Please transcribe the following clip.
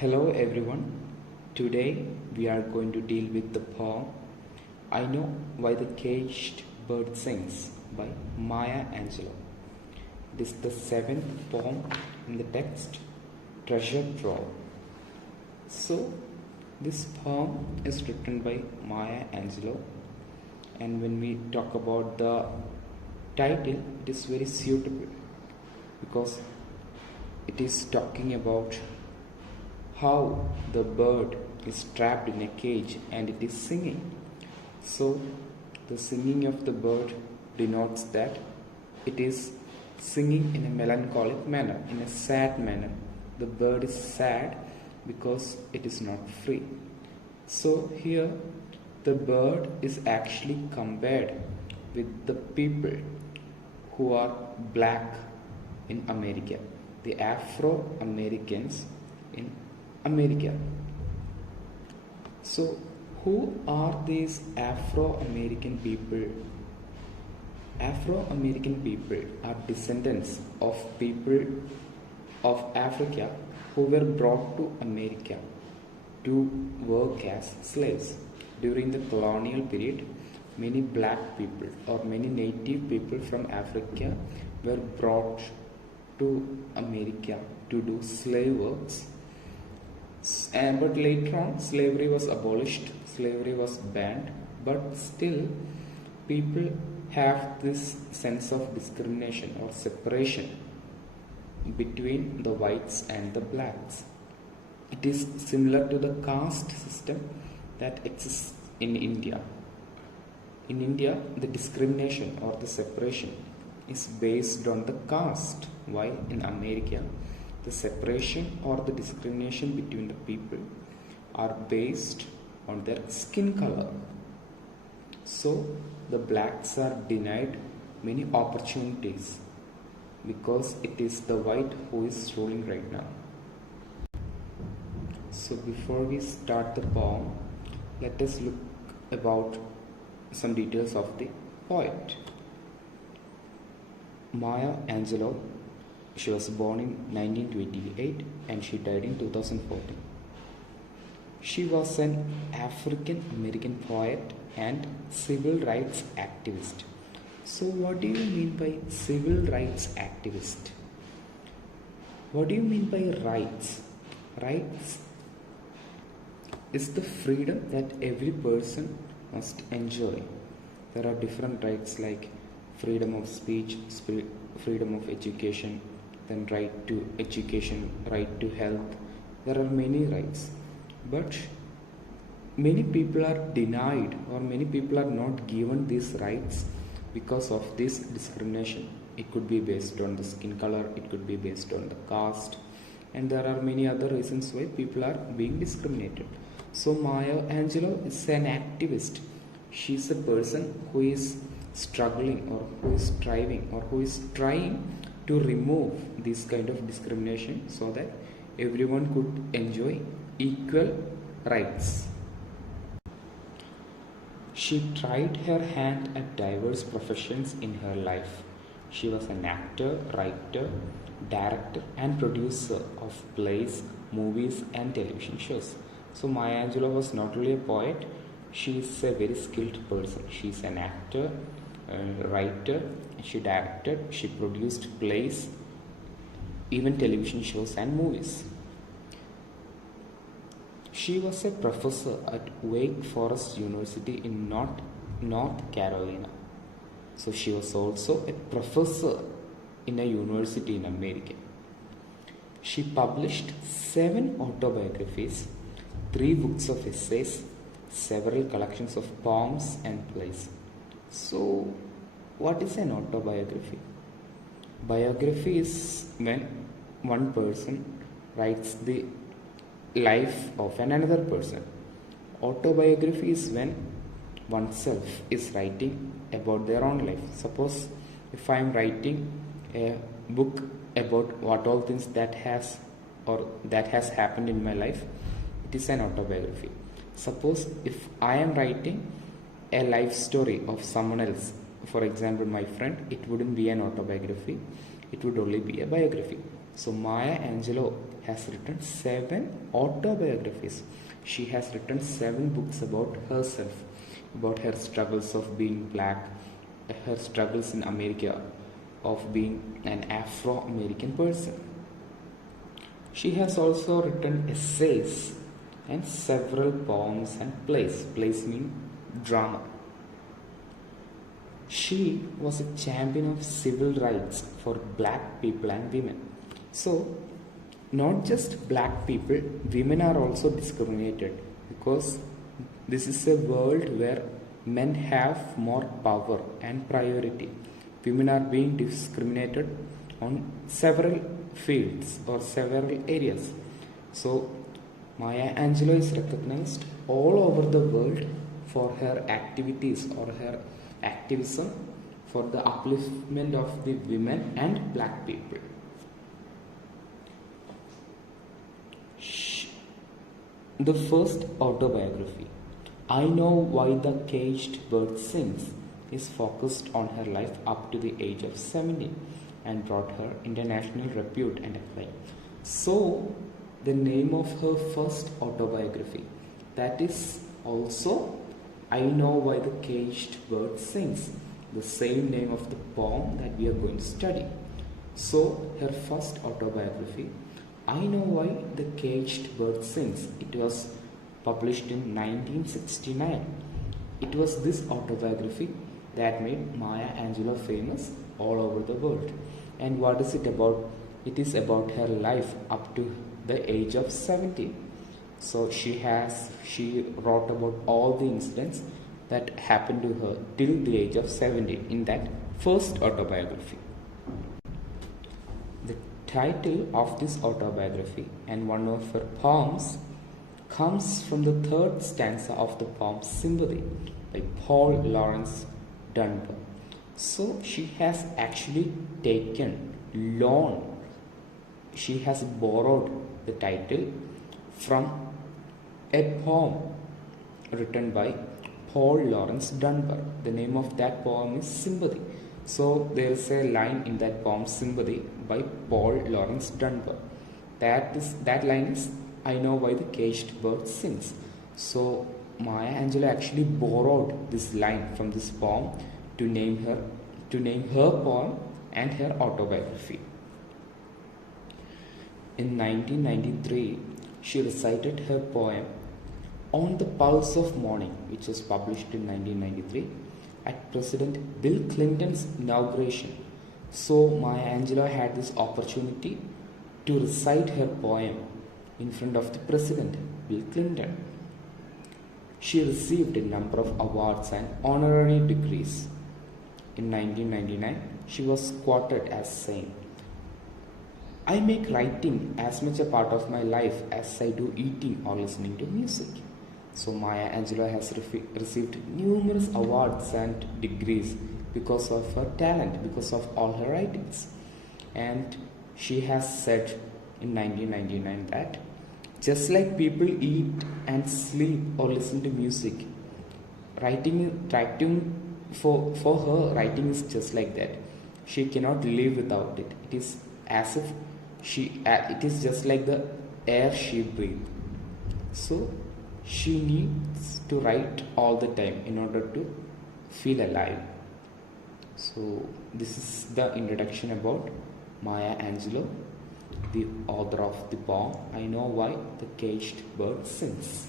Hello everyone. Today we are going to deal with the poem I Know Why the Caged Bird Sings by Maya Angelou. It is the seventh poem in the text, Treasure Trove. So, this poem is written by Maya Angelou, and when we talk about the title, it is very suitable because it is talking about how the bird is trapped in a cage and it is singing. So, the singing of the bird denotes that it is singing in a melancholic manner, in a sad manner. The bird is sad because it is not free. So, here the bird is actually compared with the people who are black in America, the Afro-Americans in America. So, who are these Afro-American people? Afro-American people are descendants of people of Africa who were brought to America to work as slaves. During the colonial period, many black people or many native people from Africa were brought to America to do slave works. But later on, slavery was abolished, slavery was banned, but still people have this sense of discrimination or separation between the whites and the blacks. It is similar to the caste system that exists in India. In India, the discrimination or the separation is based on the caste, while in America, the separation or the discrimination between the people are based on their skin color. So, the blacks are denied many opportunities because it is the white who is ruling right now. So, before we start the poem, let us look about some details of the poet. Maya Angelou. She was born in 1928 and she died in 2014. She was an African American poet and civil rights activist. So, what do you mean by civil rights activist? What do you mean by rights? Rights is the freedom that every person must enjoy. There are different rights like freedom of speech, freedom of education, then right to education, right to health. There are many rights, but many people are denied or many people are not given these rights because of this discrimination. It could be based on the skin color, it could be based on the caste, and there are many other reasons why people are being discriminated. So Maya Angelou is an activist. She is a person who is struggling or who is striving or who is trying to remove this kind of discrimination so that everyone could enjoy equal rights. She tried her hand at diverse professions in her life. She was an actor, writer, director and producer of plays, movies and television shows. So Maya Angelou was not only a poet, she is a very skilled person. She is an actor, writer, she directed, she produced plays, even television shows and movies. She was a professor at Wake Forest University in North Carolina. So she was also a professor in a university in America. She published 7 autobiographies, 3 books of essays, several collections of poems and plays. So, what is an autobiography? Biography is when one person writes the life of another person. Autobiography is when oneself is writing about their own life. Suppose if I am writing a book about what all things that has happened in my life, it is an autobiography. Suppose if I am writing a life story of someone else, for example my friend, it wouldn't be an autobiography, it would only be a biography. So Maya Angelou has written 7 autobiographies. She has written 7 books about herself, about her struggles of being black, her struggles in America, of being an Afro American person. She has also written essays and several poems and plays. Plays mean drama. She was a champion of civil rights for black people and women. So, not just black people, women are also discriminated because this is a world where men have more power and priority. Women are being discriminated on several fields or several areas. So, Maya Angelou is recognized all over the world for her activities or her activism for the upliftment of the women and black people. The first autobiography, I Know Why the Caged Bird Sings, is focused on her life up to the age of 70 and brought her international repute and acclaim. So, the name of her first autobiography, that is also I Know Why the Caged Bird Sings, the same name of the poem that we are going to study. So, her first autobiography, I Know Why the Caged Bird Sings, it was published in 1969. It was this autobiography that made Maya Angelou famous all over the world. And what is it about? It is about her life up to the age of 70. So she wrote about all the incidents that happened to her till the age of 70 in that first autobiography. The title of this autobiography and one of her poems comes from the third stanza of the poem Sympathy by Paul Laurence Dunbar. So she has actually taken loan. She has borrowed the title from a poem written by Paul Laurence Dunbar. The name of that poem is Sympathy. So there is a line in that poem Sympathy by Paul Laurence Dunbar. That line is I Know Why the Caged Bird Sings. So Maya Angelou actually borrowed this line from this poem to name her poem and her autobiography. In 1993, she recited her poem On the Pulse of Morning, which was published in 1993 at President Bill Clinton's inauguration. So Maya Angelou had this opportunity to recite her poem in front of the President Bill Clinton. She received a number of awards and honorary degrees. In 1999, she was quoted as saying, I make writing as much a part of my life as I do eating or listening to music. So Maya Angelou has received numerous awards and degrees because of her talent, because of all her writings. And she has said in 1999 that just like people eat and sleep or listen to music, writing for her, writing is just like that. She cannot live without it. It is as if it is just like the air she breathes. So she needs to write all the time in order to feel alive. So this is the introduction about Maya Angelou, the author of the poem I Know Why the Caged Bird Sings.